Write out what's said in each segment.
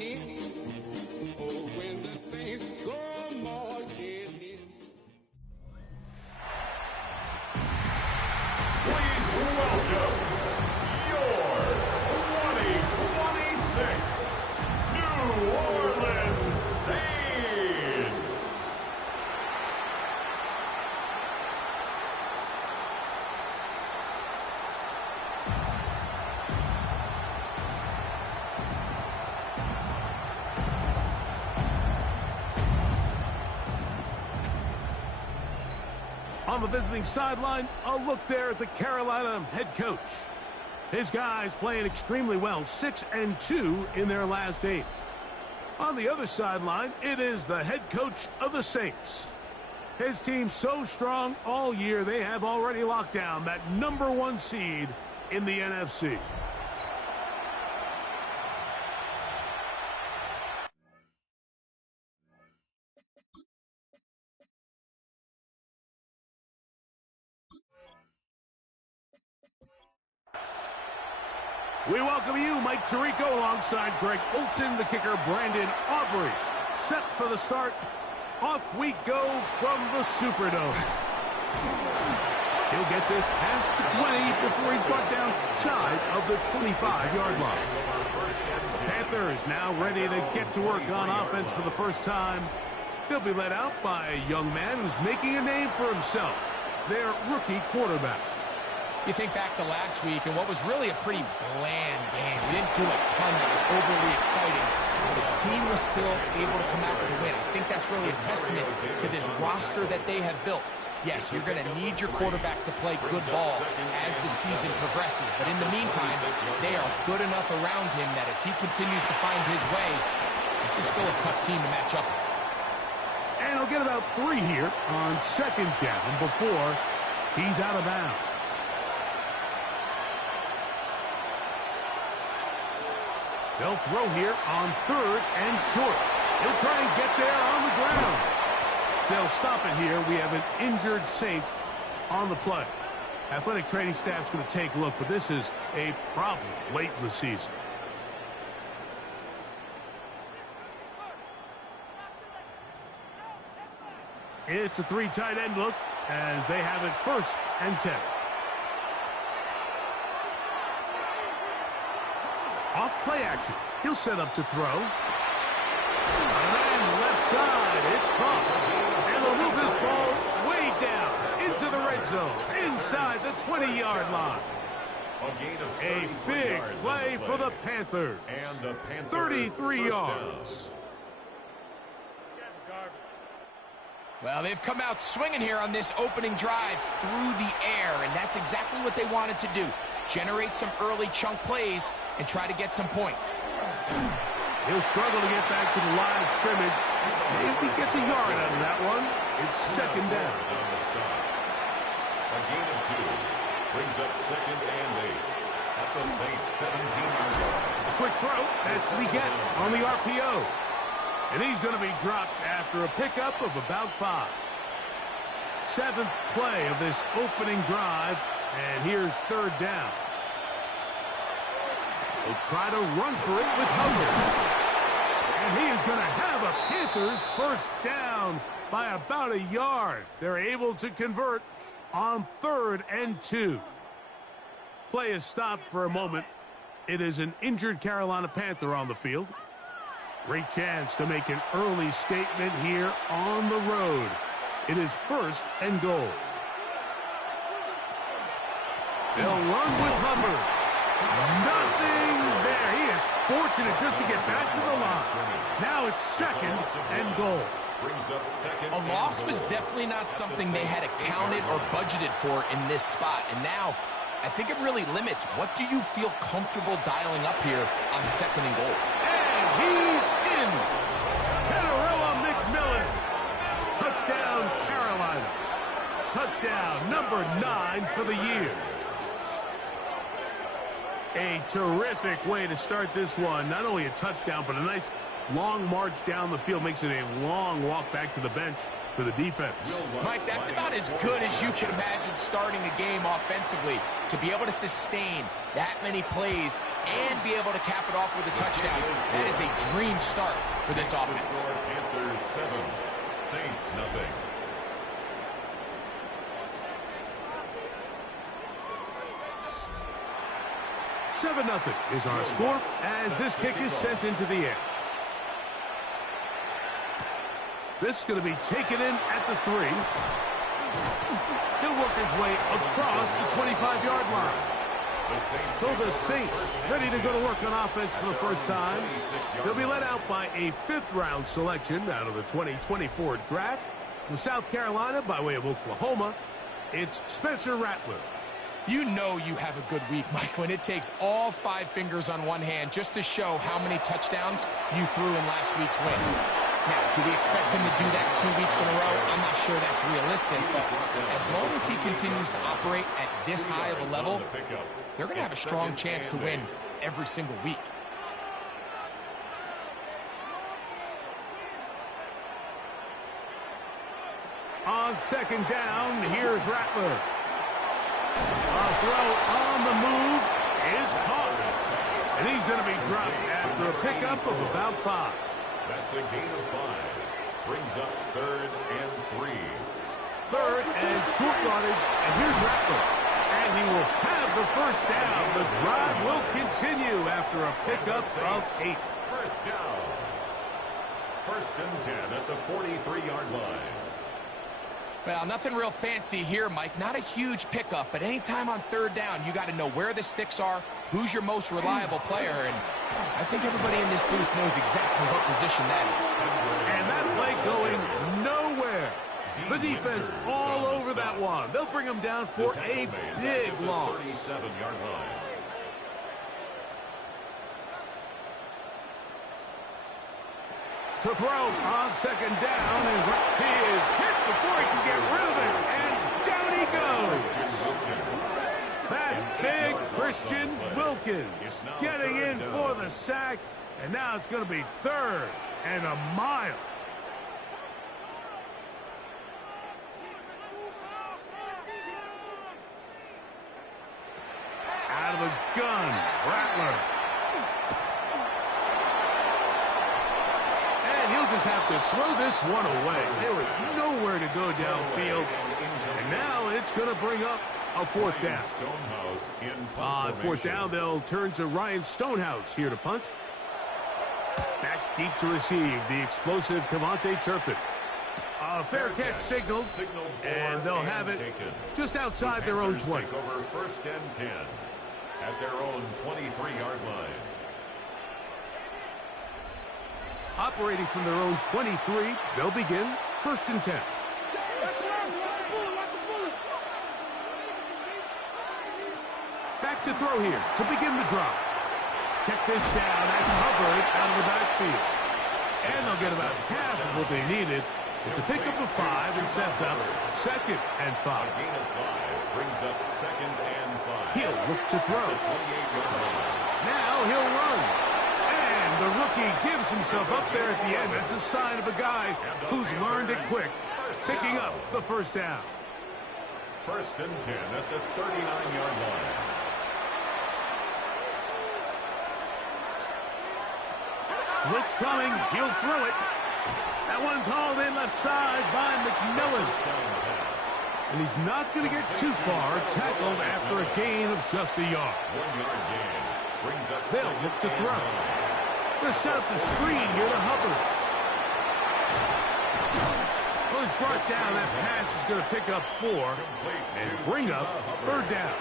in. Oh, when the Saints go marching in. Please welcome your 2026 New Orleans Saints. On the visiting sideline, a look there at the Carolina head coach. His guys playing extremely well, 6-2 in their last 8. On the other sideline, it is the head coach of the Saints. His team so strong all year, they have already locked down that #1 seed in the NFC. We welcome you, Mike Tirico, alongside Greg Olson, the kicker, Brandon Aubrey. Set for the start. Off we go from the Superdome. He'll get this past the 20 before he's brought down shy of the 25-yard line. The Panthers now ready to get to work on offense for the first time. They'll be led out by a young man who's making a name for himself, their rookie quarterback. You think back to last week and what was really a pretty bland game. We didn't do a ton that was overly exciting, but his team was still able to come out with a win. I think that's really a testament to this roster that they have built. Yes, you're going to need your quarterback to play good ball as the season progresses, but in the meantime, they are good enough around him that as he continues to find his way, this is still a tough team to match up with. And he'll get about 3 here on second down before he's out of bounds. They'll throw here on 3rd and short. He'll try and get there on the ground. They'll stop it here. We have an injured Saint on the play. Athletic training staff's going to take a look, but this is a problem late in the season. It's a 3 tight end look as they have it 1st and 10. Off play action. He'll set up to throw. And then left side. It's caught. And they'll move this ball way down into the red zone. Inside the 20-yard line. A big play for the Panthers. 33 yards. Well, they've come out swinging here on this opening drive through the air, and that's exactly what they wanted to do. Generate some early chunk plays and try to get some points. He'll struggle to get back to the line of scrimmage. Maybe gets a yard out of that one. It's 2nd down. A gain of 2 brings up 2nd and 8 at the Saints 17-yard line. A quick throw. That's Leggett on the RPO. And he's going to be dropped after a pickup of about 5. 7th play of this opening drive. And here's 3rd down. They'll try to run for it with Hubbard. And he is going to have a Panthers 1st down by about a yard. They're able to convert on 3rd and 2. Play is stopped for a moment. It is an injured Carolina Panther on the field. Great chance to make an early statement here on the road. It is 1st and goal. They'll run with Hubbard. Nothing there. He is fortunate just to get back to the line. Now it's 2nd and goal. A loss was definitely not something they had accounted or budgeted for in this spot. And now, I think it really limits what do you feel comfortable dialing up here on 2nd and goal. And he's in. Kenarella McMillan. Touchdown, Carolina. Touchdown number 9 for the year. A terrific way to start this one. Not only a touchdown, but a nice long march down the field. Makes it a long walk back to the bench for the defense. Mike, that's about as good as you can imagine starting a game offensively. To be able to sustain that many plays and be able to cap it off with a touchdown, that is a dream start for this offense. Panthers 7, Saints nothing. Seven 0 is our score as this kick is sent into the air. This is going to be taken in at the 3. He'll work his way across the 25-yard line. So the Saints ready to go to work on offense for the first time. They'll be led out by a 5th-round selection out of the 2024 draft. From South Carolina by way of Oklahoma, it's Spencer Rattler. You know you have a good week, Mike, when it takes all 5 fingers on one hand just to show how many touchdowns you threw in last week's win. Now, do we expect him to do that 2 weeks in a row? I'm not sure that's realistic, but as long as he continues to operate at this high of a level, they're going to have a strong chance to win every single week. On second down, here's Rattler. A throw on the move is caught. And he's going to be dropped after a pickup of about 5. That's a gain of 5. Brings up 3rd and 3. 3rd and short yardage. And here's Rattler. And he will have the first down. The drive will continue after a pickup of 8. First down. 1st and 10 at the 43-yard line. Well, nothing real fancy here, Mike. Not a huge pickup, but anytime on 3rd down, you got to know where the sticks are, who's your most reliable player, and I think everybody in this booth knows exactly what position that is. And that play going nowhere. The defense all over that one. They'll bring him down for a big loss. 37-yard line. To throw on second down is he is hit before he can get rid of it, and down he goes. That's big Christian Wilkins getting in for the sack, and now it's going to be 3rd and a mile. Out of the gun, Rattler. He'll just have to throw this one away. There was nowhere to go downfield. And now it's going to bring up a 4th down. On 4th down, they'll turn to Ryan Stonehouse here to punt. Back deep to receive the explosive Cavante Turpin. A fair catch signaled, and they'll have it just outside their own 20. Over 1st and 10 at their own 23-yard line. Operating from their own 23, they'll begin 1st and 10. Back to throw here to begin the drop. Check this down. That's Hubbard out of the backfield. And they'll get about half of what they needed. It's a pickup of 5 and sets up 2nd and 5. A gain of 5 brings up 2nd and 5. He'll look to throw. Now he'll run. The rookie gives himself up there at the end. That's a sign of a guy who's learned it quick, picking up the 1st down. 1st and 10 at the 39-yard line. Blitz coming. He'll throw it. That one's hauled in left side by McMillan. And he's not going to get too far, tackled after a gain of just a yard. 1-yard gain brings up they'll look to throw. They're set up the screen here to Hubbard. Goes brought down. That pass is going to pick up 4 and bring up 3rd down.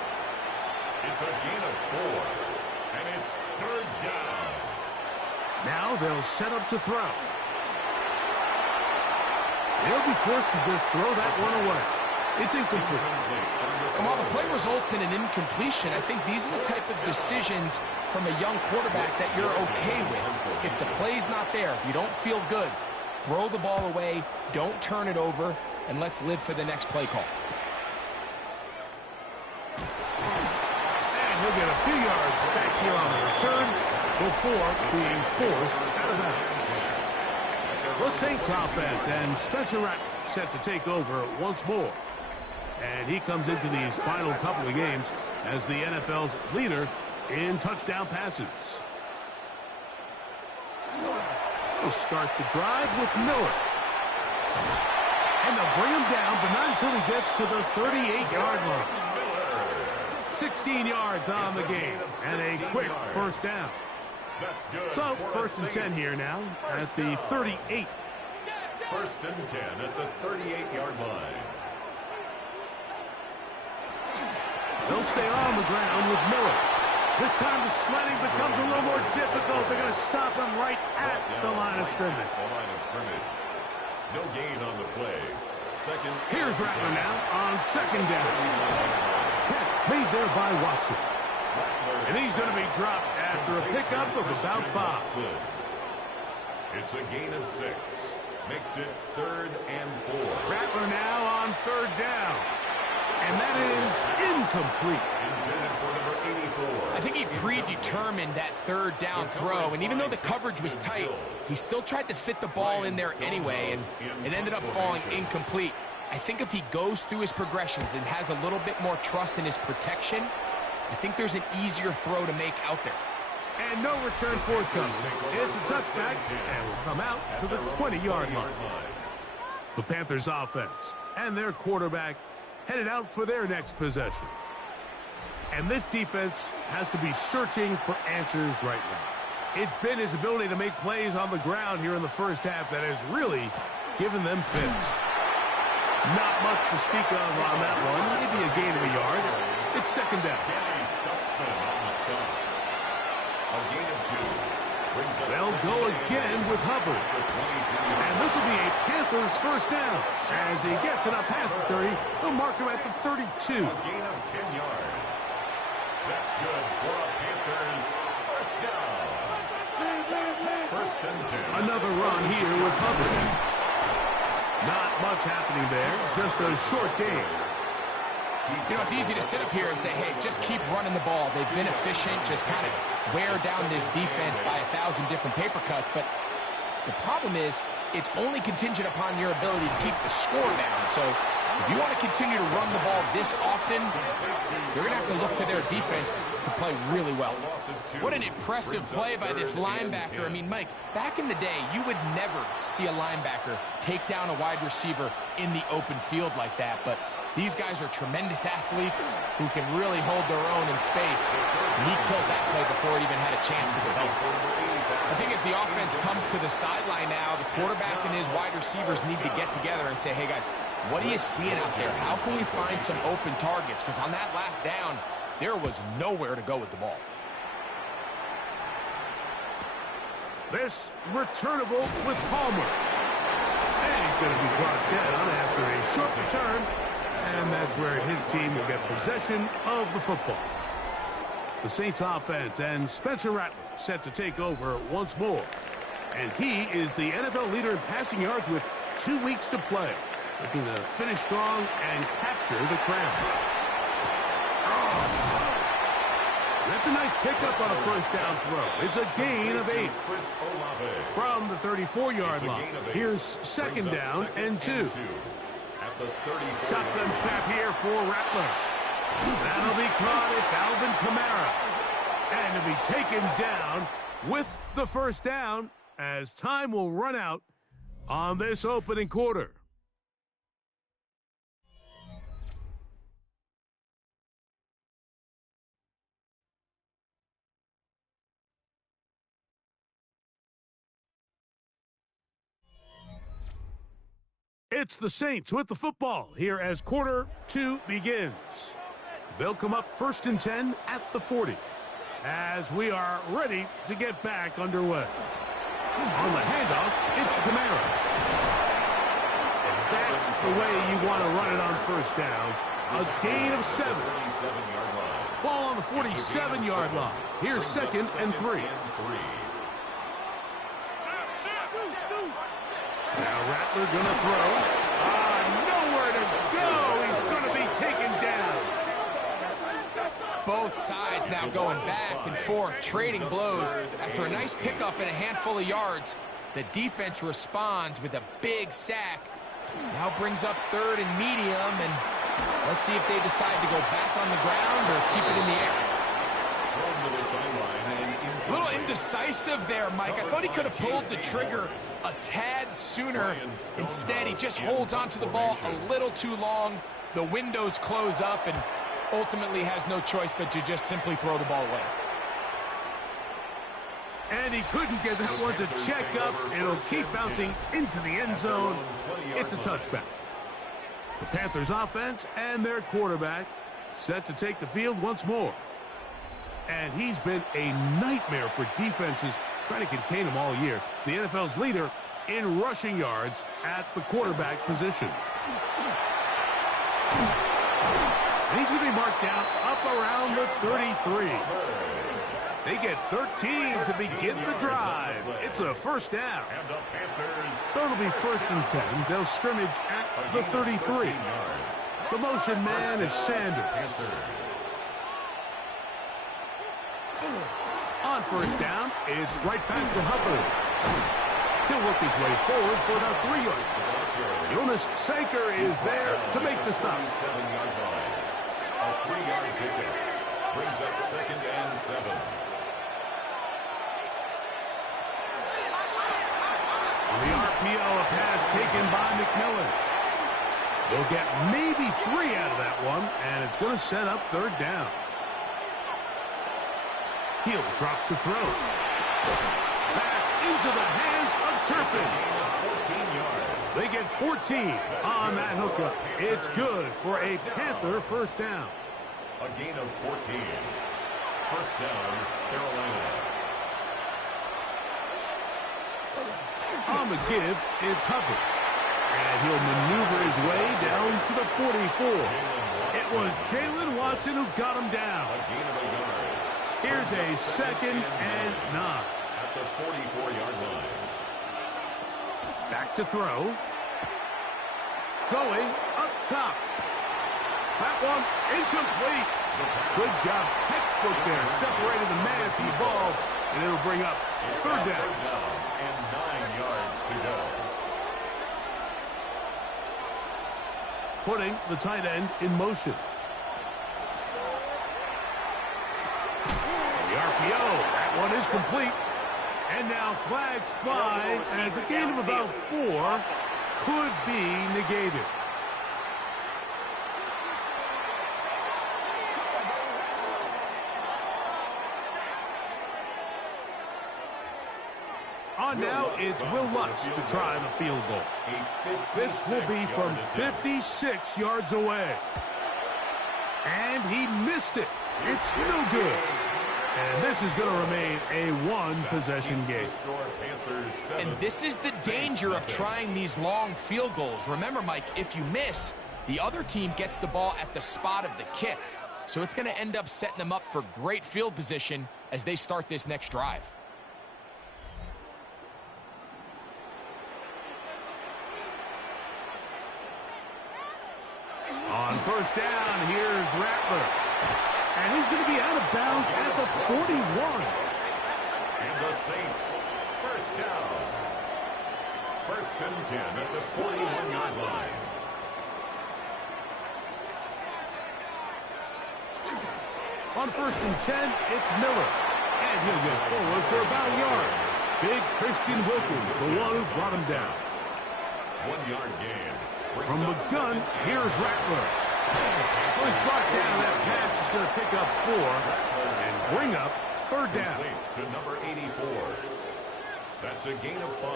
It's a gain of 4, and it's 3rd down. Now they'll set up to throw. They'll be forced to just throw that one away. It's incomplete. And while the play results in an incompletion, I think these are the type of decisions from a young quarterback that you're okay with. If the play's not there, if you don't feel good, throw the ball away, don't turn it over, and let's live for the next play call. And he'll get a few yards back here on the return before being forced out of bounds. The Saints offense and Spencer Rattler set to take over once more. And he comes into these final couple of games as the NFL's leader in touchdown passes. They'll start the drive with Miller. And they'll bring him down, but not until he gets to the 38-yard line. 16 yards on the game, and a quick first down. So, first and 10 here now at the 38. First and 10 at the 38-yard line. They'll stay on the ground with Miller. This time the sledding becomes a little more difficult. They're going to stop him right at the line of scrimmage. No gain on the play. Here's Rattler now on second down. Catch made there by Watson. And he's going to be dropped after a pickup of about 5. It's a gain of 6. Makes it 3rd and 4. Rattler now on 3rd down. And that is incomplete. Intended for number 84. I think he predetermined that 3rd down throw, and even though the coverage was tight, he still tried to fit the ball in there anyway, and it ended up falling incomplete. I think if he goes through his progressions and has a little bit more trust in his protection, I think there's an easier throw to make out there. And no return forthcoming. It's a touchback, and will come out to the 20-yard line. The Panthers offense and their quarterback headed out for their next possession. And this defense has to be searching for answers right now. It's been his ability to make plays on the ground here in the first half that has really given them fits. Not much to speak of on that one. Maybe a gain of a yard. It's second down. They'll go again with Hubbard. And this will be a Panthers first down. As he gets it up past the 30, they'll mark him at the 32. A gain of 10 yards. That's good for a Panthers first down. First and 10. Another run here with Hubbard. Not much happening there. Just a short game. You know, it's easy to sit up here and say, hey, just keep running the ball. They've been efficient, just kind of wear down this defense by 1,000 different paper cuts. But the problem is, it's only contingent upon your ability to keep the score down. So if you want to continue to run the ball this often, you're going to have to look to their defense to play really well. What an impressive play by this linebacker. I mean, Mike, back in the day, you would never see a linebacker take down a wide receiver in the open field like that. But these guys are tremendous athletes who can really hold their own in space. And he killed that play before it even had a chance to develop. I think as the offense comes to the sideline now, the quarterback and his wide receivers need to get together and say, hey, guys, what are you seeing out there? How can we find some open targets? Because on that last down, there was nowhere to go with the ball. This returnable with Palmer. And he's going to be brought down after a short return. And that's where his team will get possession of the football. The Saints offense and Spencer Rattler set to take over once more. And he is the NFL leader in passing yards with 2 weeks to play. Looking to finish strong and capture the crown. That's a nice pickup on a first down throw. It's a gain of 8. From the 34-yard line. Here's second down and 2. Shotgun snap here for Rattler. That'll be caught. It's Alvin Kamara. And to be taken down with the first down as time will run out on this opening quarter. It's the Saints with the football here as quarter 2 begins. They'll come up first and 10 at the 40 as we are ready to get back underway. On the handoff, it's Kamara. And that's the way you want to run it on first down. A gain of 7. Ball on the 47-yard line. Here's second and 3. Now Rattler gonna throw. Nowhere to go. He's gonna be taken down. Both sides now going back and forth, trading blows. After a nice pickup and a handful of yards, the defense responds with a big sack. Now brings up third and medium, and Let's see if they decide to go back on the ground or keep it in the air. A little indecisive there, Mike. I thought he could have pulled the trigger a tad sooner. Instead, he just holds onto the ball a little too long. The windows close up and ultimately has no choice but to just simply throw the ball away. And he couldn't get that one to check up. It'll keep bouncing into the end zone. It's a touchback. The Panthers offense and their quarterback set to take the field once more. And he's been a nightmare for defenses trying to contain him all year. The NFL's leader in rushing yards at the quarterback position. And he's going to be marked down up around the 33. They get 13 to begin the drive. It's a first down. So it'll be 1st and 10. They'll scrimmage at the 33. The motion man is Sanders. On 1st down, it's right back to Hubbard. He'll work his way forward for about 3 yards. Jonas Sanker is there to make the stop. A 3-yard pickup brings up 2nd and 7. The RPO, a pass taken by McMillan. They'll get maybe 3 out of that one, and it's going to set up 3rd down. He'll drop to throw. That's into the hands of Turpin. 14 yards. They get 14 on that hookup. It's good for a Panther 1st down. A gain of 14. 1st down, Carolina. On the give, it's Hubbard. And he'll maneuver his way down to the 44. It was Jalen Watson who got him down. A gain of a yard. Here's a 2nd and 9. At the 44-yard line. Back to throw. Going up top. That one incomplete. Good job. Textbook there. Separated the man from the ball. And it'll bring up 3rd down. And 9 yards to go. Putting the tight end in motion. The RPO. That one is complete. And now flags fly as a gain of about 4 could be negated. On now, it's Will Lutz to try the field goal. This will be from 56 yards away. And he missed it. It's no good. And this is going to remain a one-possession game. And this is the danger of trying these long field goals. Remember, Mike, if you miss, the other team gets the ball at the spot of the kick. So it's going to end up setting them up for great field position as they start this next drive. On 1st down, here's Rattler. And he's going to be out of bounds at the 41. And the Saints, 1st down. 1st and 10 at the 41-yard line. On 1st and 10, it's Miller. And he'll get forward for about a yard. Big Christian Wilkins, the one who's brought him down. 1-yard gain. From the gun, here's Rattler. Well, he's brought down. That pass is going to pick up 4 and bring up 3rd down. To number 84. That's a gain of 5.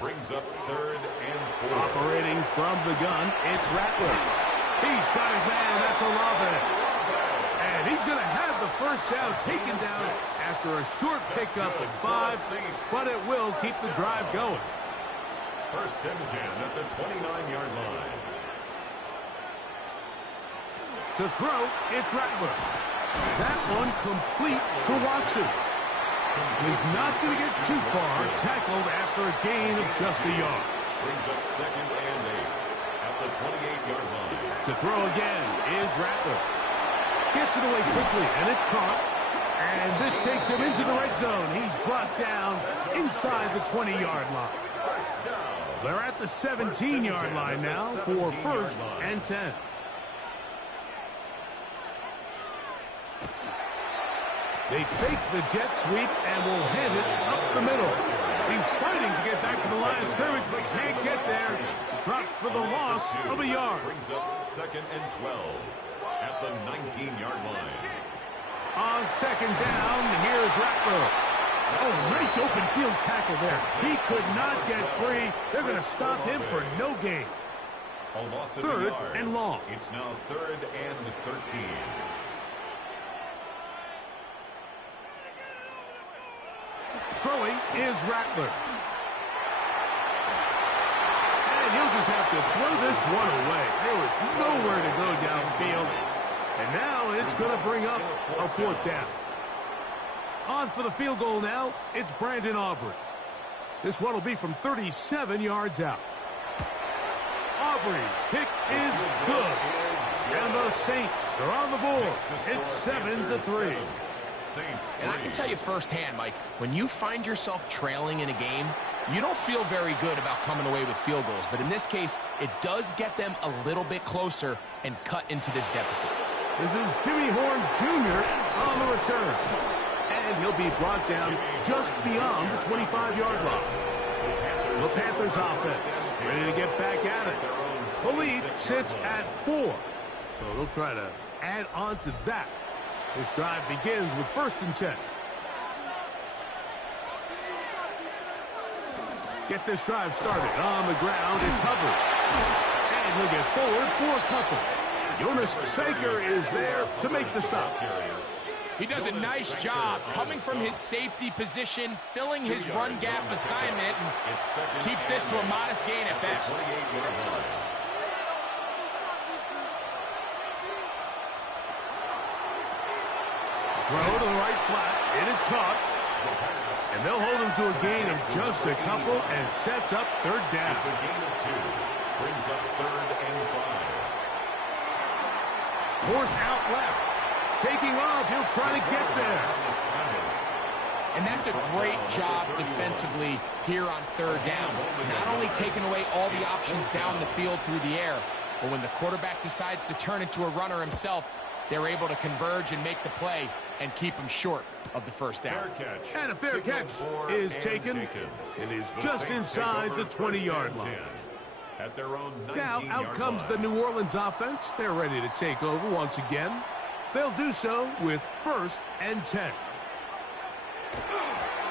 Brings up 3rd and 4. Operating from the gun, it's Rattler. He's got his man. That's Olave. And he's going to have the 1st down taken down after a short pickup at 5, but it will keep the drive going. 1st and 10 at the 29-yard line. To throw, it's Rattler. That one complete to Watson. He's not going to get too far, tackled after a gain of just a yard. Brings up 2nd and 8 at the 28-yard line. To throw again is Rattler. Gets it away quickly, and it's caught. And this takes him into the red zone. He's brought down inside the 20-yard line. They're at the 17-yard line now for 1st and 10. They fake the jet sweep and will hand it up the middle. He's fighting to get back to the line of scrimmage, but can't get there. Dropped for the loss of a yard. Brings up 2nd and 12 at the 19-yard line. On 2nd down, here's Rattler. Oh, nice open field tackle there. He could not get free. They're going to stop him for no gain. A loss of 3rd a yard. and long. It's now 3rd and 13. Throwing is Rattler. And he'll just have to throw this one away. There was nowhere to go downfield. And now it's going to bring up a 4th down. On for the field goal now, it's Brandon Aubrey. This one will be from 37 yards out. Aubrey's kick is good. And the Saints are on the board. It's 7-3. And I can tell you firsthand, Mike, when you find yourself trailing in a game, you don't feel very good about coming away with field goals. But in this case, it does get them a little bit closer and cut into this deficit. This is Jimmy Horn Jr. on the return. And he'll be brought down just beyond the 25-yard line. The Panthers offense ready to get back at it. The lead sits at 4. So they'll try to add on to that. This drive begins with 1st and 10. Get this drive started on the ground. It's Hubbard. And he'll get forward for a couple. Jonas Saker is there to make the stop. He does a nice job coming from his safety position, filling his run gap assignment, and keeps this to a modest gain at best. Throw to the right flat. It is caught. And they'll hold him to a gain of just a couple and sets up 3rd down. It's a gain of 2. Brings up 3rd and 5. 4th out left. Taking off. He'll try to get there. And that's a great job defensively here on 3rd down. Not only taking away all the options down the field through the air, but when the quarterback decides to turn into a runner himself, they're able to converge and make the play and keep him short of the 1st down. And a fair catch is taken. It is just inside the 20-yard line. At their own Now out comes the New Orleans offense. They're ready to take over once again. They'll do so with 1st and 10.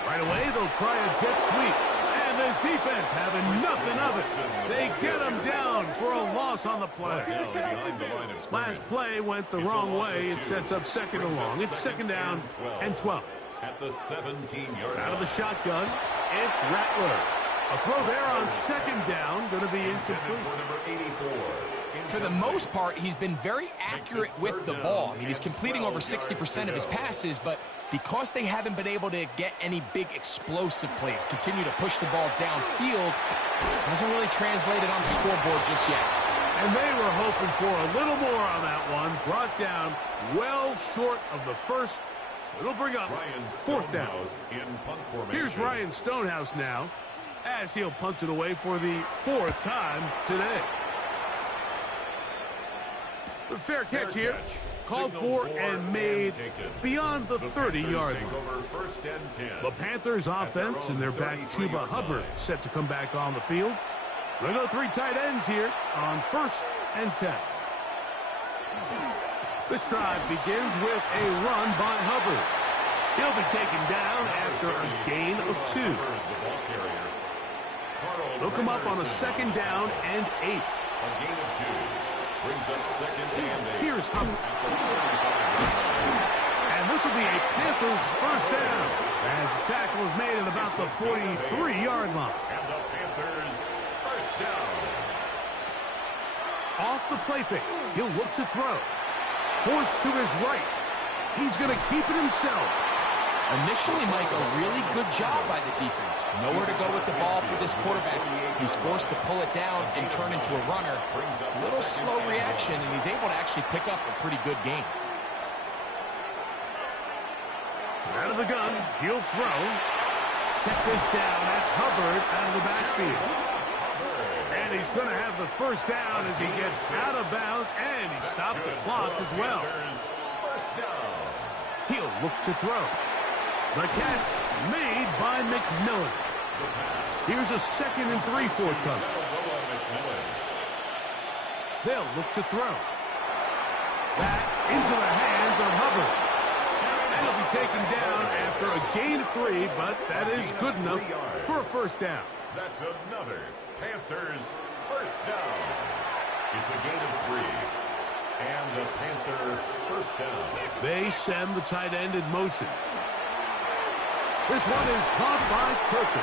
Right away, they'll try a jet sweep. And this defense having nothing of it. They get him down for a loss on the play. Last play went the wrong way. It sets up 2nd and long. It's 2nd down and 12. At the 17-yard Out of the shotgun, it's Rattler. A throw there on 2nd down, going to be incomplete. For the most part, he's been very accurate with the ball. I mean, he's completing over 60% of his passes, but because they haven't been able to get any big explosive plays, continue to push the ball downfield, hasn't really translated on the scoreboard just yet. And they were hoping for a little more on that one. Brought down well short of the 1st, so it'll bring up 4th down. Here's Ryan Stonehouse now, as he'll punt it away for the 4th time today. The fair catch here, called for and made beyond the 30-yard line. The Panthers offense and their back Chuba Hubbard set to come back on the field. They'll go 3 tight ends here on 1st and 10. This drive begins with a run by Hubbard. He'll be taken down after a gain of 2. They'll come up on a 2nd down and 8. A gain of 2. Brings up 2nd and 8. Here's Hubbard. And this will be a Panthers 1st down as the tackle is made at about the 43-yard line. And the Panthers 1st down. Off the play fake, he'll look to throw. Forced to his right. He's going to keep it himself. Initially, Mike, a really good job by the defense. Nowhere to go with the ball for this quarterback. He's forced to pull it down and turn into a runner. A little slow reaction, and he's able to actually pick up a pretty good game. Out of the gun, he'll throw. Check this down. That's Hubbard out of the backfield. And he's going to have the 1st down as he gets out of bounds, and he stopped the clock as well. First down. He'll look to throw. The catch made by McMillan. Here's a 2nd and 3 forthcoming. They'll look to throw. Back into the hands of Hubbard. And he'll be taken down after a gain of 3, but that is good enough for a first down. That's another Panthers first down. It's a gain of 3. And the Panther first down. They send the tight end in motion. This one is caught by Turpin.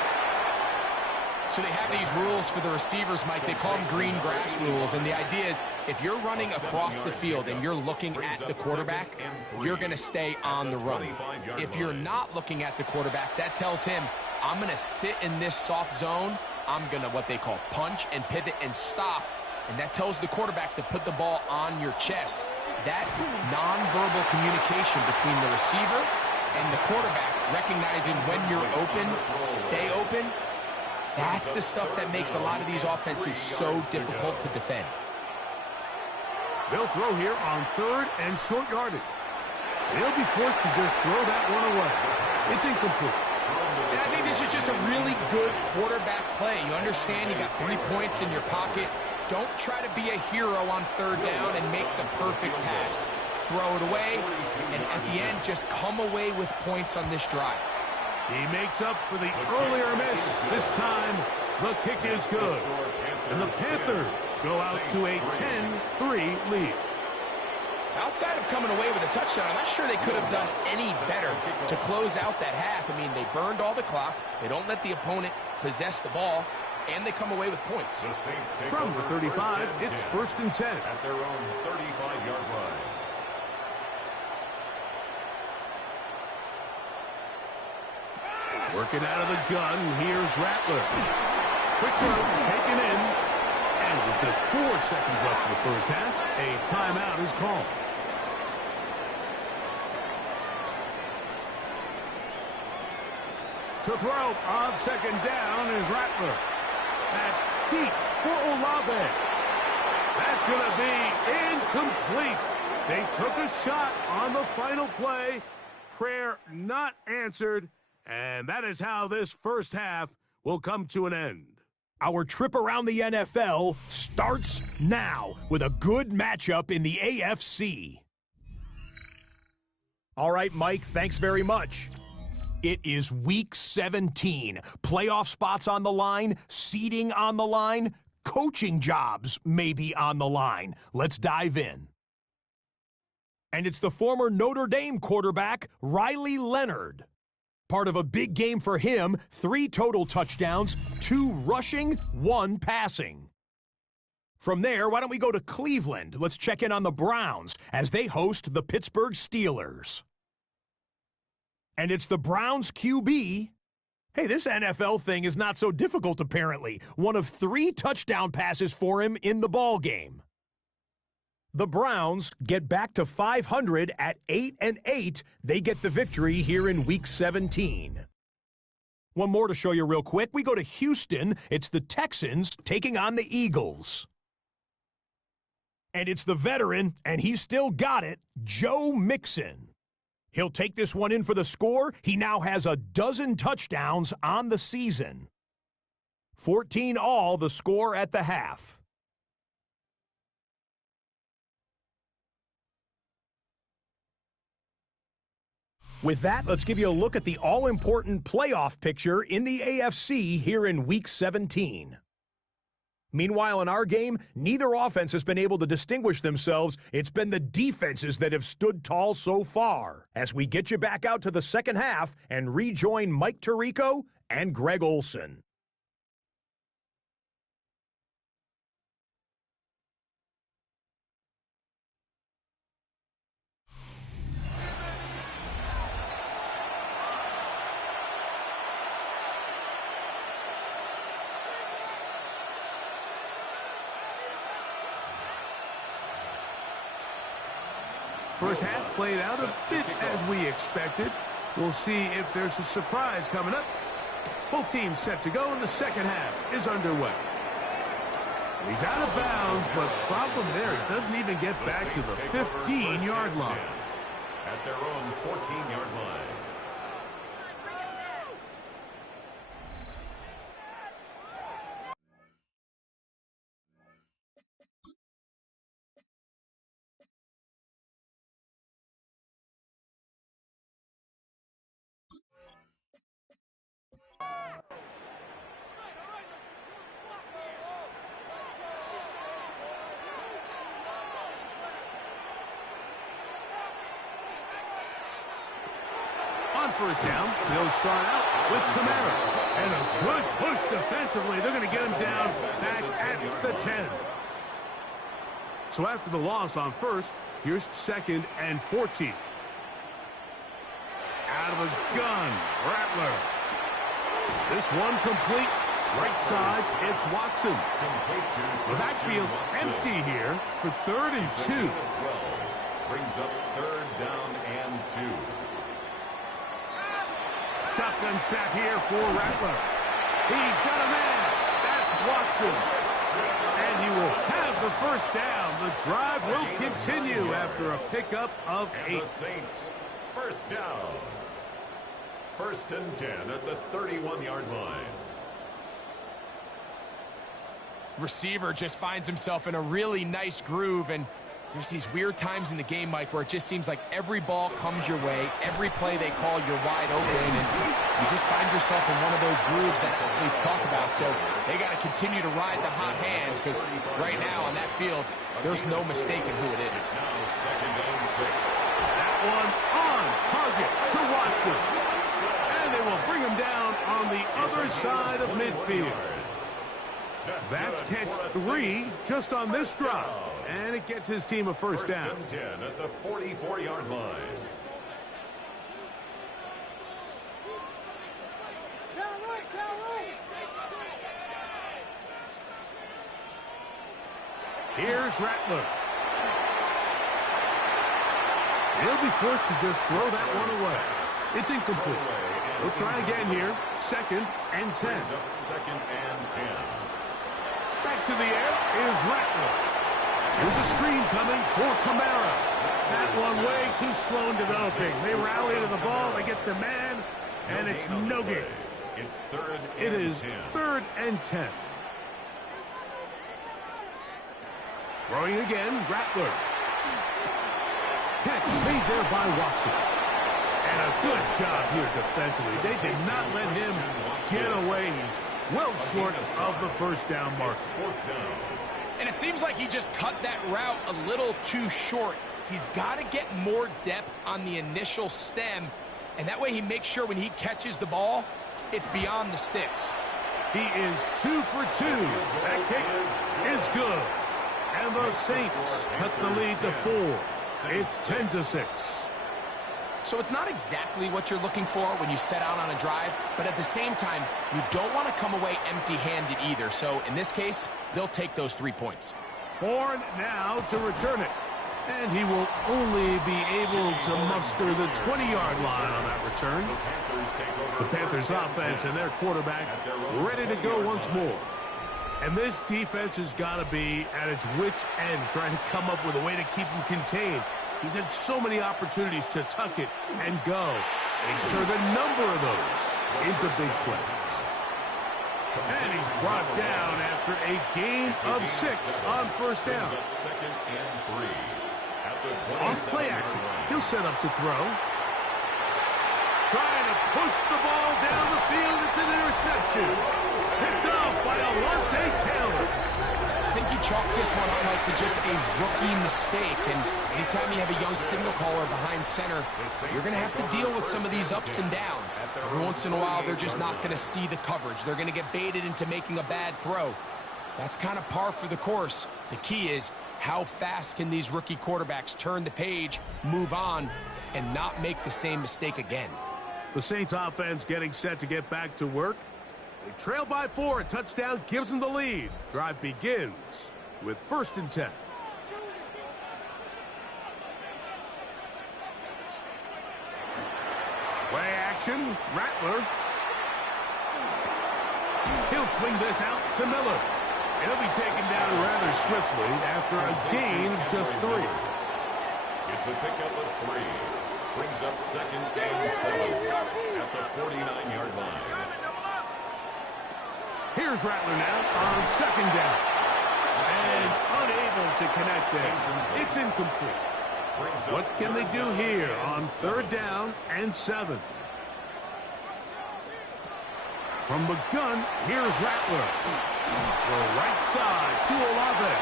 So they have these rules for the receivers, Mike. They call them green grass rules. And the idea is if you're running across the field and you're looking at the quarterback, you're going to stay on the run. If you're not looking at the quarterback, that tells him, I'm going to sit in this soft zone. I'm going to what they call punch and pivot and stop. And that tells the quarterback to put the ball on your chest. That nonverbal communication between the receiver and the quarterback, recognizing when you're open, stay open, that's the stuff that makes a lot of these offenses so difficult to defend. They'll throw here on 3rd and short yardage. They'll be forced to just throw that one away. It's incomplete. And I think this is just a really good quarterback play. You understand you got 3 points in your pocket. Don't try to be a hero on 3rd down and make the perfect pass. Throw it away, and at the end, just come away with points on this drive. He makes up for the earlier miss. This time, the kick is good. And the Panthers go out to a 10-3 lead. Outside of coming away with a touchdown, I'm not sure they could have done any better to close out that half. I mean, they burned all the clock. They don't let the opponent possess the ball, and they come away with points. From the 35, it's 1st and 10. At their own 35-yard line. Working out of the gun, here's Rattler. Quick throw, taken in. And with just 4 seconds left in the first half, a timeout is called. To throw on 2nd down is Rattler. Back deep for Olave. That's going to be incomplete. They took a shot on the final play. Prayer not answered. And that is how this first half will come to an end. Our trip around the NFL starts now with a good matchup in the AFC. All right, Mike, thanks very much. It is Week 17. Playoff spots on the line, seeding on the line, coaching jobs may be on the line. Let's dive in. And it's the former Notre Dame quarterback, Riley Leonard. Part of a big game for him, 3 total touchdowns, 2 rushing, 1 passing. From there, why don't we go to Cleveland? Let's check in on the Browns as they host the Pittsburgh Steelers. And it's the Browns QB. Hey, this NFL thing is not so difficult, apparently. 1 of 3 touchdown passes for him in the ballgame. The Browns get back to 500 at 8-8. They get the victory here in Week 17. One more to show you real quick. We go to Houston. It's the Texans taking on the Eagles. And it's the veteran, and he's still got it, Joe Mixon. He'll take this one in for the score. He now has 12 touchdowns on the season. 14 all, the score at the half. With that, let's give you a look at the all-important playoff picture in the AFC here in Week 17. Meanwhile, in our game, neither offense has been able to distinguish themselves. It's been the defenses that have stood tall so far. As we get you back out to the second half and rejoin Mike Tirico and Greg Olson. First half played out a bit as we expected. We'll see if there's a surprise coming up. Both teams set to go, and the second half is underway. He's out of bounds, but problem there, he doesn't even get back to the 15-yard line. at their own 14-yard line. On first down, they'll start out with Kamara. And a good push defensively. They're going to get him down back at the 10. So after the loss on first, here's 2nd and 14. Out of a gun, Rattler. This one complete. Right side, it's Watson. The backfield empty here for 3rd and 2. Brings up 3rd down and 2. Shotgun snap here for Rattler. He's got a man. That's Watson. And he will have the first down. The drive will continue after a pickup of 8. And the Saints, first down. 1st and 10 at the 31-yard line. Receiver just finds himself in a really nice groove, and there's these weird times in the game, Mike, where it just seems like every ball comes your way, every play they call, you're wide open, and you just find yourself in one of those grooves that athletes talk about. So they got to continue to ride the hot hand, because right now on that field, there's no mistaking who it is. Now 2nd and 6. That one on target to Watson. And they will bring him down on the other side of midfield. That's catch 3 just on this drive. And it gets his team a first down. 1st and 10 at the 44-yard line. Here's Rattler. He'll be forced to just throw that one away. It's incomplete. We'll try again here. 2nd and 10. 2nd and 10. Back to the air is Rattler. Here's a screen coming for Kamara. That one way too slow in developing. They rally to the ball, they get the man, and it's no gain. It's 3rd and 10. It is 3rd and 10. Throwing again, Rattler. Catch made there by Watson. And a good job here defensively. They did not let him get away. He's well short of the first down marker. 4th down. And it seems like he just cut that route a little too short. He's got to get more depth on the initial stem, and that way he makes sure when he catches the ball, it's beyond the sticks. He is 2 for 2. That kick is good. And the Saints cut the lead to 4. It's 10-6. So it's not exactly what you're looking for when you set out on a drive, but at the same time, you don't want to come away empty-handed either. So in this case, they'll take those 3 points. Horn now to return it. And he will only be able to muster the 20-yard line on that return. The Panthers offense and their quarterback ready to go once more. And this defense has got to be at its wits' end, trying to come up with a way to keep him contained. He's had so many opportunities to tuck it and go. And he's turned a number of those into big plays. And he's brought down after a gain of 6 on first down. 2nd and 3. At the On play action, he'll set up to throw. Trying to push the ball down the field. It's an interception. Picked off by Alontae Taylor. I think you chalk this one up like to just a rookie mistake. And anytime you have a young signal caller behind center, you're going to have to deal with some of these ups and downs. Every once in a while, they're just not going to see the coverage. They're going to get baited into making a bad throw. That's kind of par for the course. The key is how fast can these rookie quarterbacks turn the page, move on, and not make the same mistake again. The Saints offense getting set to get back to work. They trail by 4. A touchdown gives them the lead. Drive begins with 1st and 10. Play action. Rattler. He'll swing this out to Miller. He'll be taken down rather swiftly after a gain of just 3. It's a pickup of 3. Brings up 2nd and 7 at the 49-yard line. Here's Rattler now on 2nd down. And unable to connect there. It's incomplete. What can they do here on 3rd down and 7? From the gun, here's Rattler. The right side to Olave.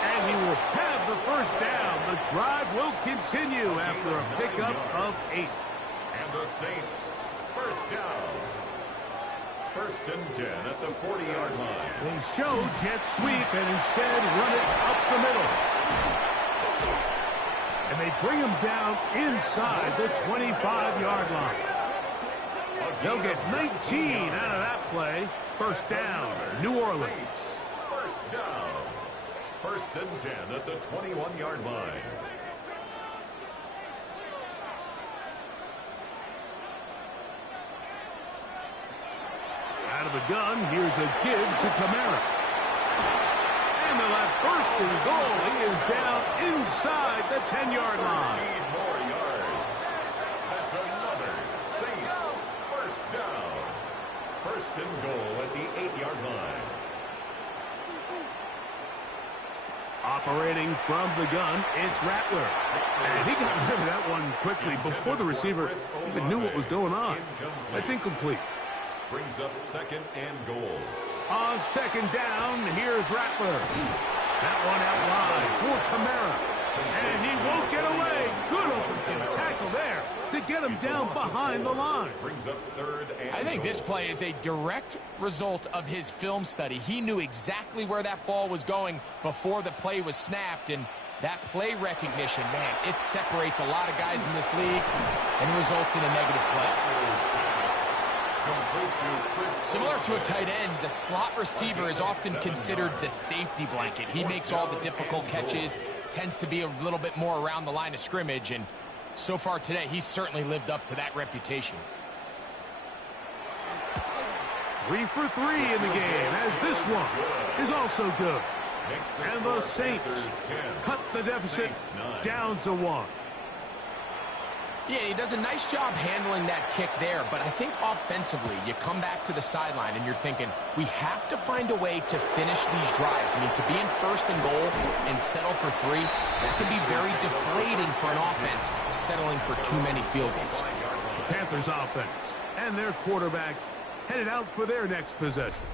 And he will have the 1st down. The drive will continue after a pickup of 8. And the Saints, 1st down. 1st and 10 at the 40-yard line. They show jet sweep and instead run it up the middle. And they bring him down inside the 25-yard line. They'll get 19 out of that play. 1st down, New Orleans. 1st down. 1st and 10 at the 21-yard line. Out of the gun, here's a give to Kamara. And they'll have 1st and goal. He is down inside the 10-yard line. 15 more yards. That's another Saints 1st down. 1st and goal at the 8-yard line. Operating from the gun, it's Rattler. And he got rid of that one quickly before the receiver even knew what was going on. That's incomplete. Brings up 2nd and goal. On 2nd down, here's Rattler. That one out wide for Kamara. And he won't get away. Good open tackle there to get him down behind the line. Brings up 3rd and I think goal. this play is a direct result of his film study. He knew exactly where that ball was going before the play was snapped, and that play recognition, man, it separates a lot of guys in this league and results in a negative play. Similar to a tight end, the slot receiver is often considered the safety blanket. He makes all the difficult catches, tends to be a little bit more around the line of scrimmage, and so far today, he's certainly lived up to that reputation. 3 for 3 in the game, as this one is also good. And the Saints cut the deficit down to 1. Yeah, he does a nice job handling that kick there, but I think offensively, you come back to the sideline and you're thinking, we have to find a way to finish these drives. I mean, to be in 1st and goal and settle for 3, that can be very deflating for an offense settling for too many field goals. The Panthers offense and their quarterback headed out for their next possession.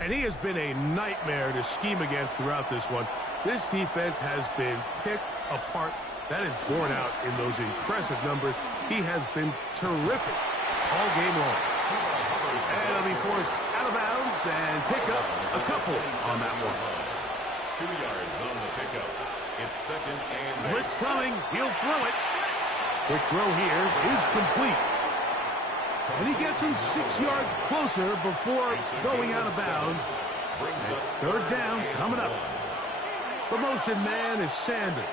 And he has been a nightmare to scheme against throughout this one. This defense has been picked apart. That is borne out in those impressive numbers. He has been terrific all game long. And he'll be forced out of bounds and pick up a couple on that one. 2 yards on the pickup. It's 2nd and Blitz coming. He'll throw it. Quick throw here is complete. And he gets him 6 yards closer before going out of bounds. It's 3rd down coming up. The motion man is Sanders.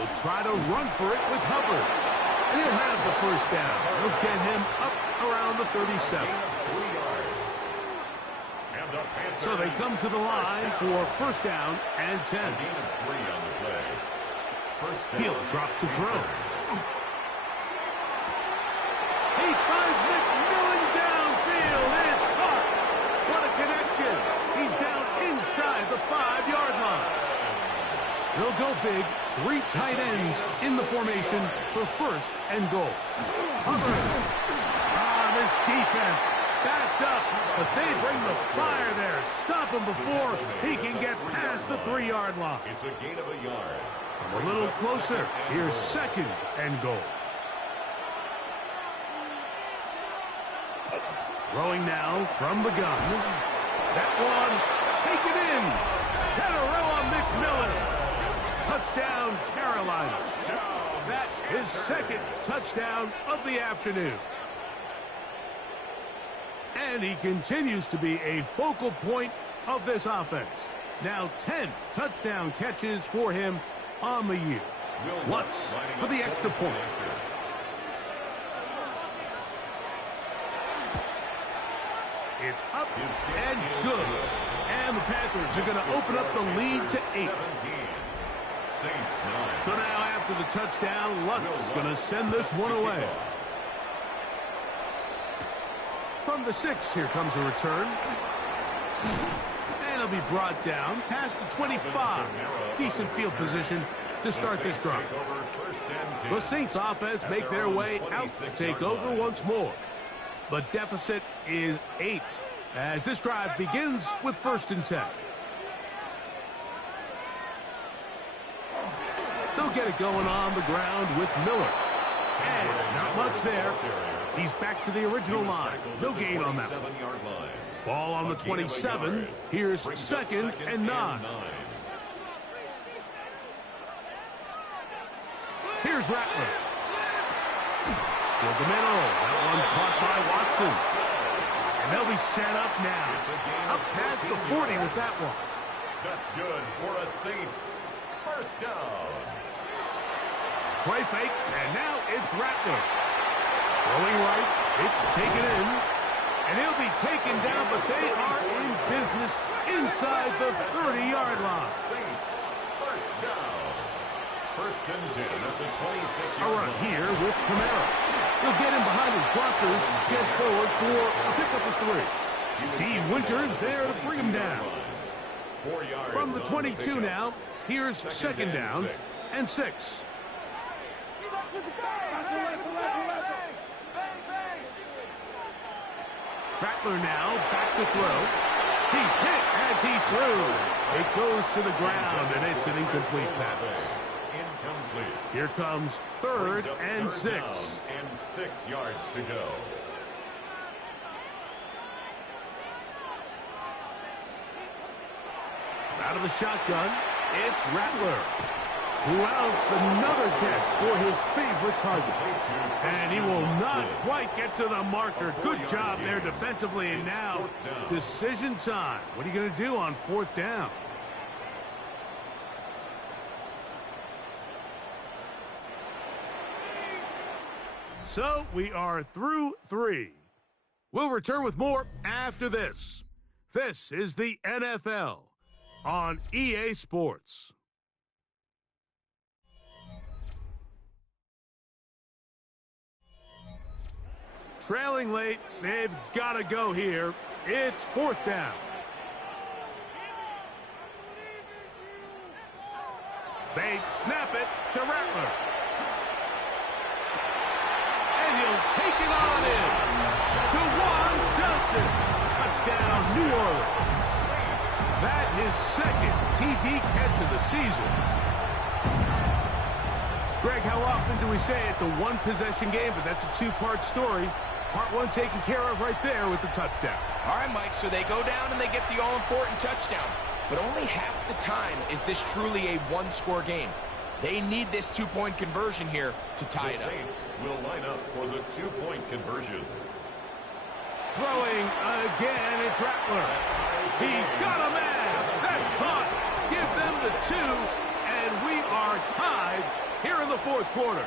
They'll try to run for it with Hubbard. And he'll have the 1st down. He'll get him up around the 37. 3 yards. And the Panthers, So they come to the line for 1st down and 10. a gain of 3 on the play. 1st down. He'll drop to throw. He finds McMillan downfield, and it's caught. What a connection. He's down inside the 5-yard line. They'll go big. 3 tight ends in the formation for 1st and goal. Hubbard. This defense backed up, but they bring the fire there. Stop him before he can get past the 3-yard line. It's a gain of a yard. A little closer. Here's 2nd and goal. Throwing now from the gun. That one, take it in. Catarella McMillan. Touchdown, Carolina. That is 2nd touchdown of the afternoon. And he continues to be a focal point of this offense. Now 10 touchdown catches for him on the year. Once for the extra point. It's up and good. And And the Panthers are going to open up the lead to 8. 17. Saints 9. So now after the touchdown, Luck's going to send this one away. From the 6, here comes a return. And it'll be brought down past the 25. Decent field position to start this drive. The Saints offense make their way out to take over once more. The deficit is 8 as this drive begins with 1st and 10. They'll get it going on the ground with Miller. And not much there. He's back to the original line. No gain on that one. Ball on the 27. Here's 2nd and 9. Here's Rattler. For the middle. That one caught by Watson. And they'll be set up now. Up past the 40 with that one. That's good for a Saints. 1st down. Play fake, and now it's Rattler. Going right, it's taken in. And he'll be taken down, but they are in business inside the 30-yard line. Saints. 1st down. 1st and 10 at the 26-yard All line. right, here with Camara. He'll get in behind his blockers, get forward for a pickup of 3. D. Winters there to bring him down. 4 yards From the on 22 pickup. now, here's 2nd down and 6. Rattler now back to throw. He's hit as he throws. It goes to the ground, and it's an incomplete pass. Incomplete. Here comes 3rd Brings up and 3rd 6. down and 6 yards to go. Out of the shotgun, it's Rattler, who outs another catch for his favorite target. And he will not quite get to the marker. Good job there defensively, and now decision time. What are you going to do on 4th down? So we are through 3. We'll return with more after this. This is the NFL on EA Sports. Trailing late, they've got to go here. It's 4th down. They snap it to Rattler. And he'll take it on in to Juan Johnson. Touchdown, New Orleans. That his 2nd TD catch of the season. Greg, how often do we say it's a one-possession game, but that's a 2-part story? Part 1 taken care of right there with the touchdown. All right, Mike, so they go down and they get the all-important touchdown. But only half the time is this truly a one-score game. They need this 2-point conversion here to tie it up. The Saints will line up for the 2-point conversion. Throwing again, it's Rattler. He's got a man. That's caught. Give them the 2, and we are tied here in the 4th quarter.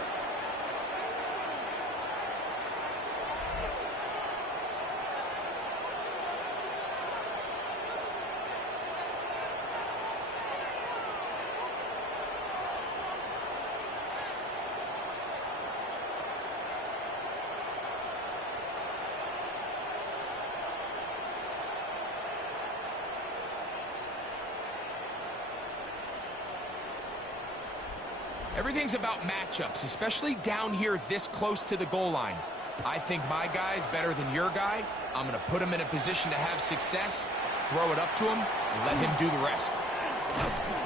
Everything's about matchups, especially down here this close to the goal line. I think my guy's better than your guy. I'm going to put him in a position to have success, throw it up to him, and let him do the rest.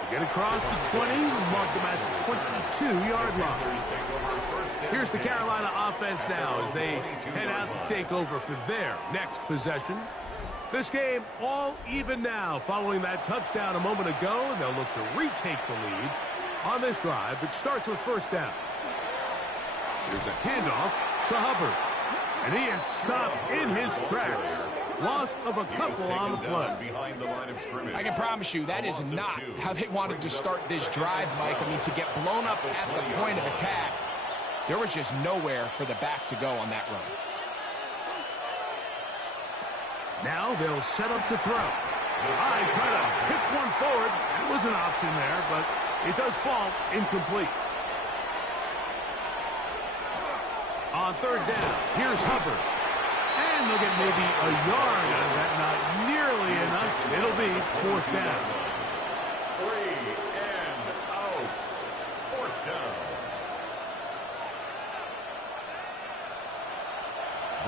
Get across the 20, mark them at the 22-yard line. Here's the Carolina offense now as they head out to take over for their next possession. This game all even now following that touchdown a moment ago, and they'll look to retake the lead on this drive. It starts with 1st down. Here's a handoff to Hubbard. And he is stopped in his tracks. Loss of a couple on the play. I can promise you that is not how they wanted to start this drive, Mike. I mean, to get blown up at the point of attack, there was just nowhere for the back to go on that run. Now they'll set up to throw. I try to pitch one forward. That was an option there, but it does fall incomplete. On third down, here's Hubbard. And they'll get maybe a yard out of that. Not nearly enough. It'll be fourth down. 3 and out. Fourth down.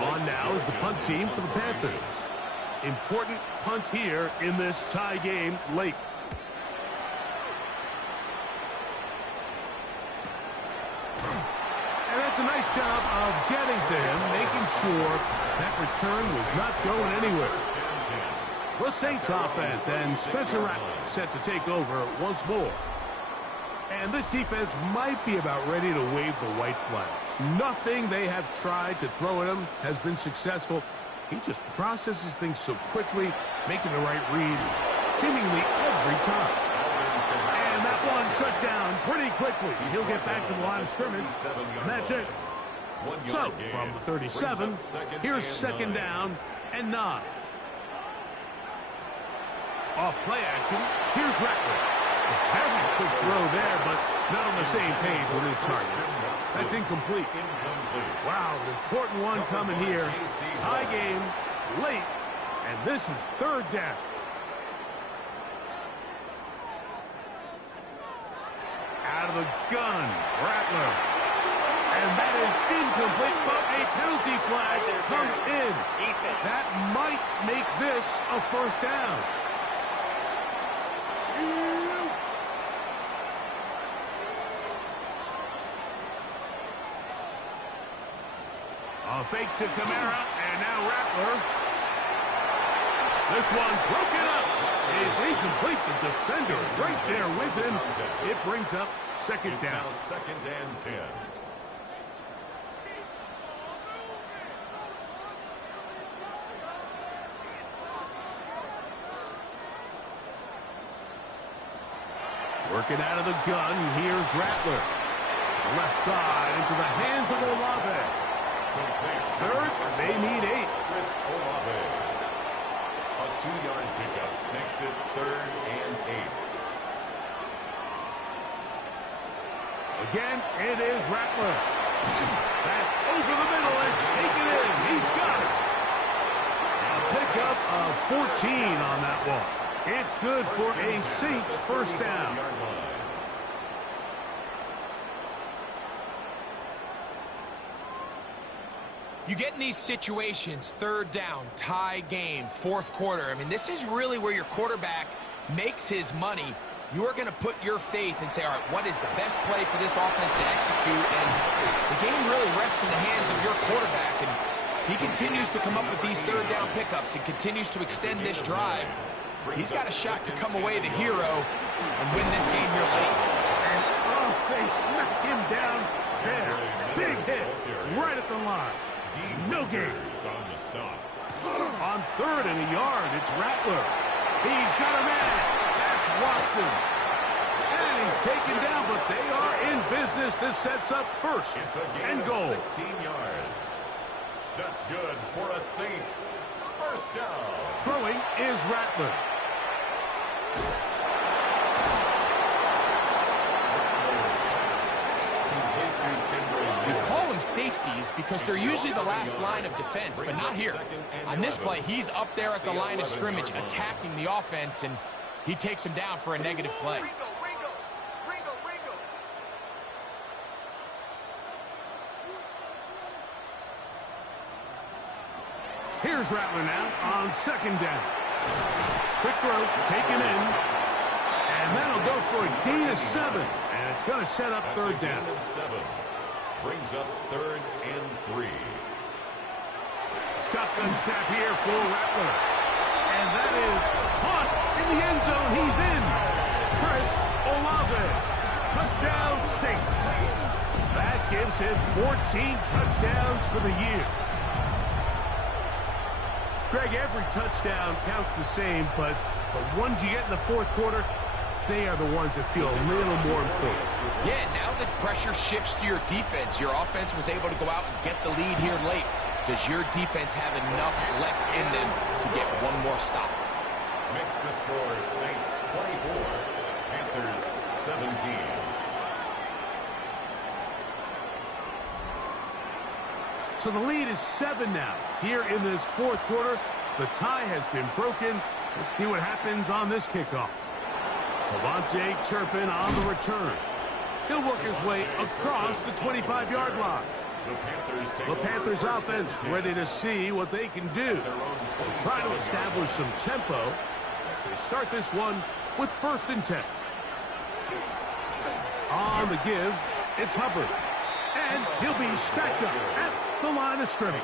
On now is the punt team for the Panthers. Important punt here in this tie game late. And that's a nice job of getting to him, making sure that return was not going anywhere. The Saints offense and Spencer Rattler set to take over once more. And this defense might be about ready to wave the white flag. Nothing they have tried to throw at him has been successful. He just processes things so quickly, making the right read seemingly every time. And that one shut down pretty quickly. He'll get back to the line of scrimmage, and that's it. So, from the 37, here's second down and 9. Off play action, here's Rattler. A very quick throw there, but not on the same page with his target. That's incomplete. Wow, an important one coming here. Tie game, late, and this is third down. Out of the gun, Rattler. And that is incomplete, but a penalty flag comes in. That might make this a first down. A fake to Kamara, and now Rattler. This one broken up. It's incomplete. The defender right there with him. It brings up second down. Now second and 10. Working out of the gun, here's Rattler. Left side into the hands of Olave. Third, they need 8. Chris Olave. A 2-yard pickup makes it third and 8. Again, it is Rattler. That's over the middle and taken in. He's got it. A pickup of 14 on that one. It's good for a Saints first down. You get in these situations, third down, tie game, fourth quarter. I mean, this is really where your quarterback makes his money. You are going to put your faith and say, all right, what is the best play for this offense to execute? And the game really rests in the hands of your quarterback. And he continues to come up with these third down pickups and continues to extend this drive. He's got a shot to come away the hero and win this game here late. And, oh, they smack him down there. Big hit right at the line. No gain. On the stop. On third and a yard, it's Rattler. He's got a man. That's Watson. And he's taken down, but they are in business. This sets up first and goal. 16 yards. That's good for a Saints first down. Throwing is Rattler. We call them safeties because they're usually the last line of defense, but not here. On this play, he's up there at the line of scrimmage attacking the offense, and he takes him down for a negative play. Here's Rattler now on second down. Quick throw, taken in. And that'll go for a gain of 7. And it's going to set up third down. 7. Brings up third and 3. Shotgun snap here for Rattler. And that is caught in the end zone. He's in. Chris Olave. Touchdown Saints. That gives him 14 touchdowns for the year. Greg, every touchdown counts the same, but the ones you get in the fourth quarter, they are the ones that feel a little more important. Yeah, now the pressure shifts to your defense. Your offense was able to go out and get the lead here late. Does your defense have enough left in them to get one more stop? Makes the score Saints 24, Panthers 17. So the lead is 7 now. Here in this fourth quarter, the tie has been broken. Let's see what happens on this kickoff. Levante Turpin on the return. He'll work his way across the 25-yard line. The Panthers offense ready to see what they can do. They'll try to establish some tempo as they start this one with 1st and 10. On the give, it's Hubbard. And he'll be stacked up at the line of scrimmage.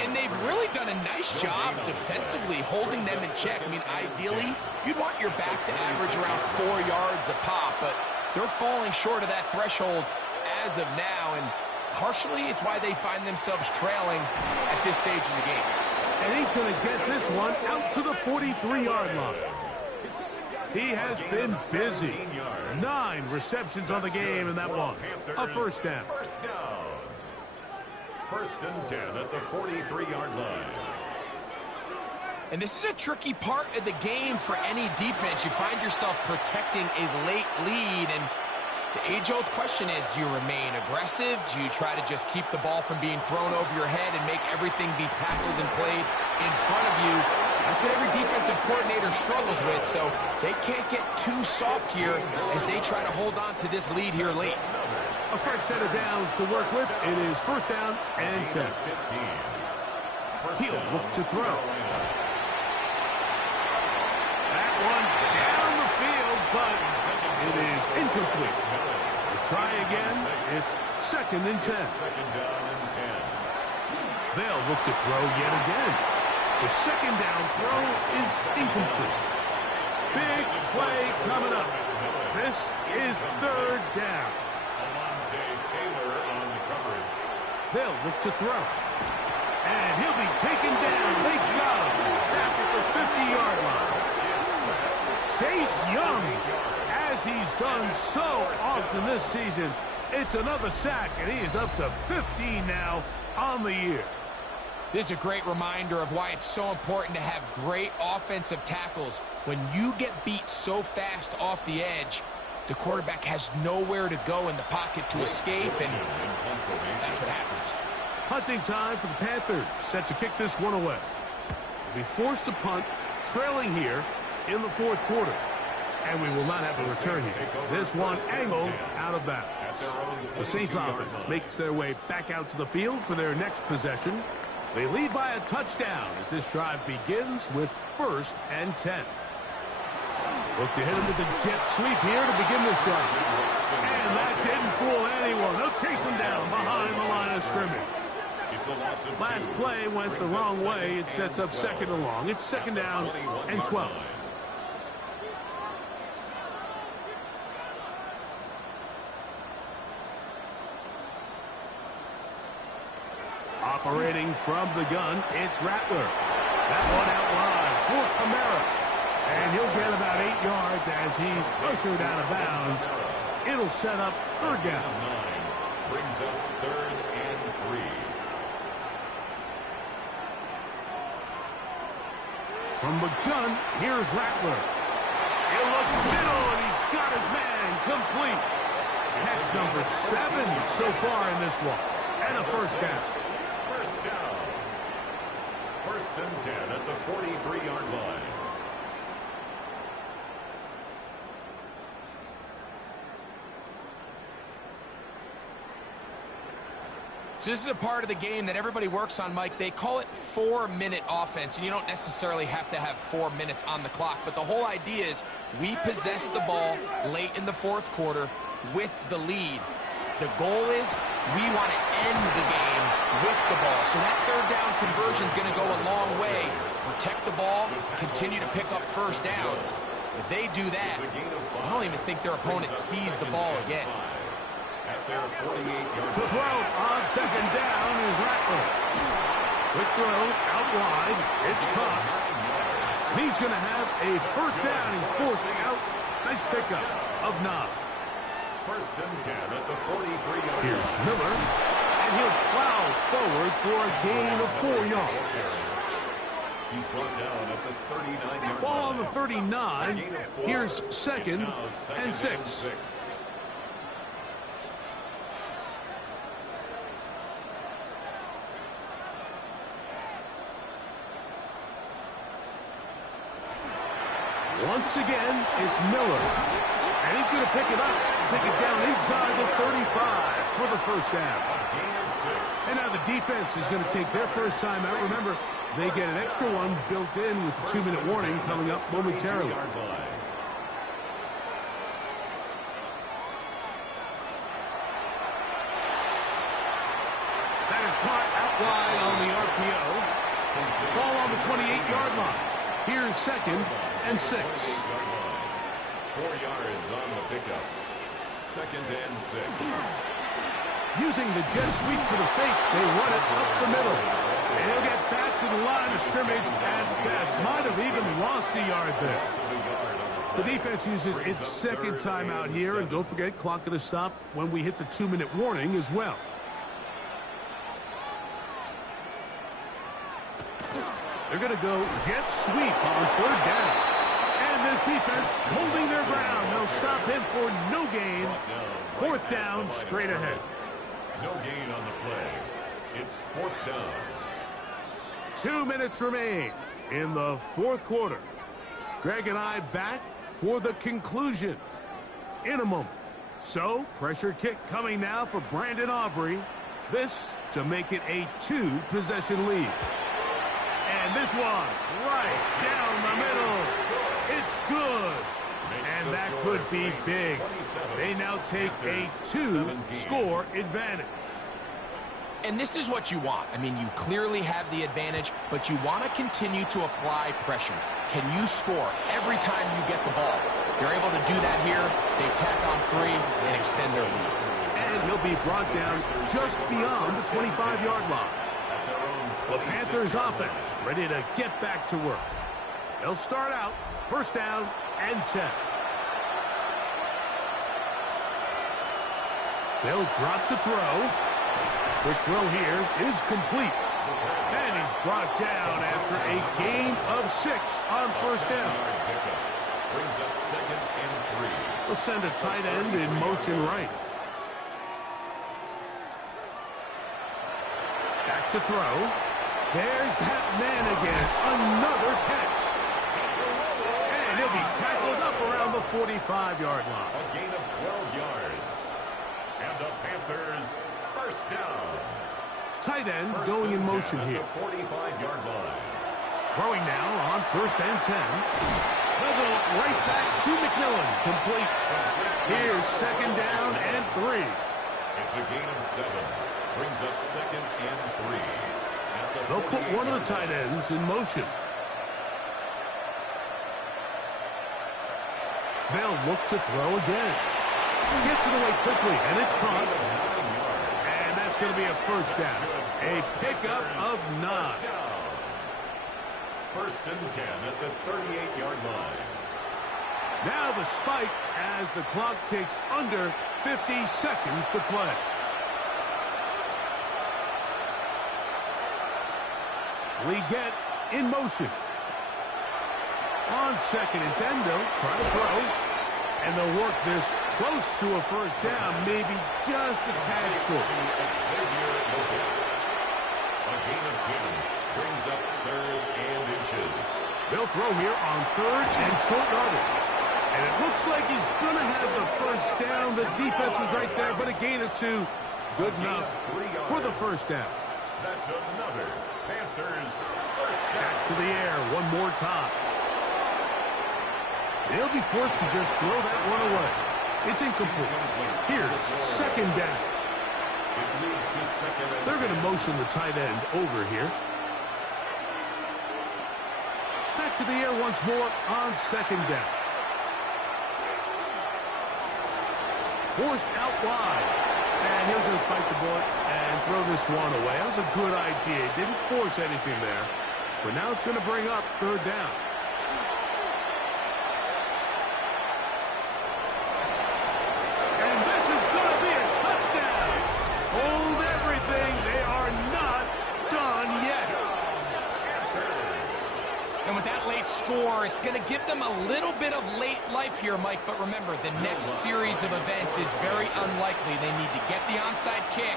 And they've really done a nice job defensively holding them in check. I mean, ideally, you'd want your back to average around 4 yards a pop, but they're falling short of that threshold as of now, and partially it's why they find themselves trailing at this stage in the game. And he's going to get this one out to the 43-yard line. He has been busy. 9 receptions on the game in that one. A 1st down. 1st and 10 at the 43-yard line. And this is a tricky part of the game for any defense. You find yourself protecting a late lead, and the age-old question is, do you remain aggressive? Do you try to just keep the ball from being thrown over your head and make everything be tackled and played in front of you? That's what every defensive coordinator struggles with, so they can't get too soft here as they try to hold on to this lead here late. A first set of downs to work with. It is 1st down and 10. He'll look to throw. That one down the field, but it is incomplete. We'll try again. It's 2nd and 10. They'll look to throw yet again. The 2nd down throw is incomplete. Big play coming up. This is 3rd down. They'll look to throw. And he'll be taken down. They got him back at the 50-yard line. Chase Young, as he's done so often this season, it's another sack, and he is up to 15 now on the year. This is a great reminder of why it's so important to have great offensive tackles. When you get beat so fast off the edge, the quarterback has nowhere to go in the pocket to escape, and that's what happens. Punting time for the Panthers, set to kick this one away. They'll be forced to punt, trailing here in the 4th quarter. And we will not have a return here. This one angled out of bounds. The Saints offense makes their way back out to the field for their next possession. They lead by a touchdown as this drive begins with 1st and 10. Look to hit him with the jet sweep here to begin this drive. And that didn't fool anyone. They'll chase him down behind the line of scrimmage. Last play went the wrong way. It sets up 2nd and long. It's 2nd down and 12. Operating from the gun, it's Rattler. That one out wide for Kamara. And he'll get about 8 yards as he's ushered out of bounds. It'll set up 3rd down. Brings up 3rd and 3. From the gun, here's Rattler. He'll look middle, and he's got his man complete. Catch number 7 so far in this one. And a 1st down. 1st down. 1st and 10 at the 43-yard line. So this is a part of the game that everybody works on, Mike. They call it 4-minute offense, and you don't necessarily have to have 4 minutes on the clock. But the whole idea is we possess the ball late in the 4th quarter with the lead. The goal is we want to end the game with the ball. So that 3rd down conversion is going to go a long way. Protect the ball, continue to pick up 1st downs. If they do that, I don't even think their opponent sees the ball again. To throw on 2nd down is Rattler. Quick throw out wide. It's caught. He's going to have a 1st down. He's forced out. Nice pickup of 9. 1st and 10 at the 43-yard. Here's Miller, and he'll plow forward for a gain of 4 yards. He's brought down at the 39-yard Ball line. on the 39. Here's second and 6. Once again, it's Miller. And he's going to pick it up and take it down inside the 35 for the first down. And now the defense is going to take their first time out. Remember, they get an extra one built in with the 2-minute warning coming up momentarily. That is caught out wide on the RPO. Ball on the 28-yard line. Here's second and 6. 4 yards on the pickup. Second and 6. Using the jet sweep for the fake, they run it up the middle. And he'll get back to the line of scrimmage at best. Might have even lost a yard there. The defense uses its second timeout here. And don't forget, clock going to stop when we hit the 2-minute warning as well. They're going to go jet sweep on 3rd down. And this defense holding their ground. They'll stop him for no gain. 4th down, straight ahead. No gain on the play. It's 4th down. 2 minutes remain in the 4th quarter. Greg and I back for the conclusion in a moment. So, pressure kick coming now for Brandon Aubrey. This to make it a 2-possession lead. And this one right down the middle. It's good. And that could be big. They now take a 2-score advantage. And this is what you want. I mean, you clearly have the advantage, but you want to continue to apply pressure. Can you score every time you get the ball? They're able to do that here. They tack on 3 and extend their lead. And he'll be brought down just beyond the 25-yard line. The Panthers offense ready to get back to work. They'll start out 1st down and 10. They'll drop to throw. Quick throw here is complete. And he's brought down after a gain of 6 on 1st down. Brings up 2nd and 3. We'll send a tight end in motion right. Back to throw. There's that man again. Another catch. And he'll be tackled up around the 45-yard line. A gain of 12 yards. And the Panthers 1st down. Tight end going in motion here. 45-yard line. Throwing now on 1st and 10. They'll go right back to McMillan. Complete. Here's 2nd down and 3. It's a gain of 7. Brings up 2nd and 3. They'll put one of the tight ends in motion. They'll look to throw again. Gets it away quickly, and it's caught. And that's going to be a 1st down. A pickup of 9. 1st and 10 at the 38-yard line. Now the spike as the clock takes under 50 seconds to play. Leggett in motion. On 2nd and 10, they'll try to throw. And they'll work this close to a 1st down, maybe just a tad short. A gain of 2 brings up 3rd and inches. They'll throw here on 3rd and short yardage. And it looks like he's going to have the 1st down. The defense was right there, but a gain of 2. Good enough for the 1st down. That's another Panthers 1st down. Back to the air one more time. They'll be forced to just throw that one away. It's incomplete. Here's 2nd down. It leads to 2nd and 10. They're going to motion the tight end over here. Back to the air once more on 2nd down. Forced out wide. And he'll just bite the bullet and throw this one away. That was a good idea. Didn't force anything there. But now it's going to bring up 3rd down. And this is going to be a touchdown. Hold everything. They are not done yet. score. It's going to give them a little bit of late life here, Mike. But remember, the next series of events is very unlikely. They need to get the onside kick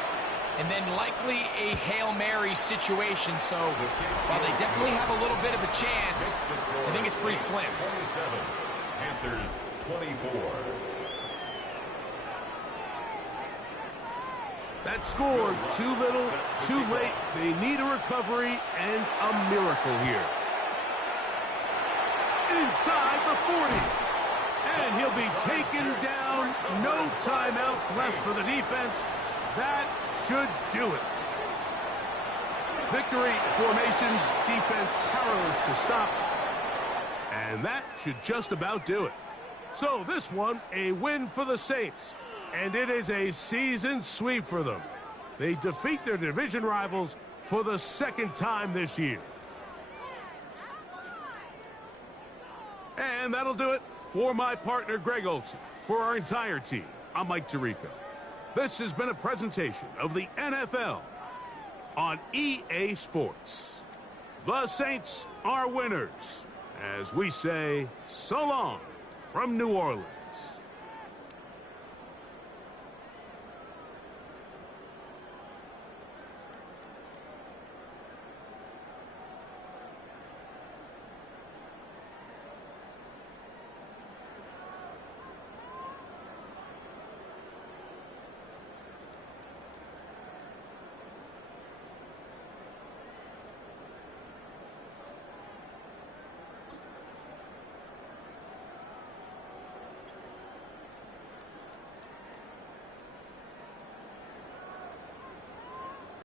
and then likely a Hail Mary situation. So while they definitely have a little bit of a chance, I think it's pretty slim. 27, Panthers 24. That score, too little, too late. They need a recovery and a miracle here. Inside the 40. And he'll be taken down. No timeouts left for the defense. That should do it. Victory formation, defense powerless to stop. And that should just about do it. So this one, a win for the Saints. And it is a season sweep for them. They defeat their division rivals for the second time this year. And that'll do it for my partner, Greg Olson. For our entire team, I'm Mike Tirico. This has been a presentation of the NFL on EA Sports. The Saints are winners, as we say so long from New Orleans.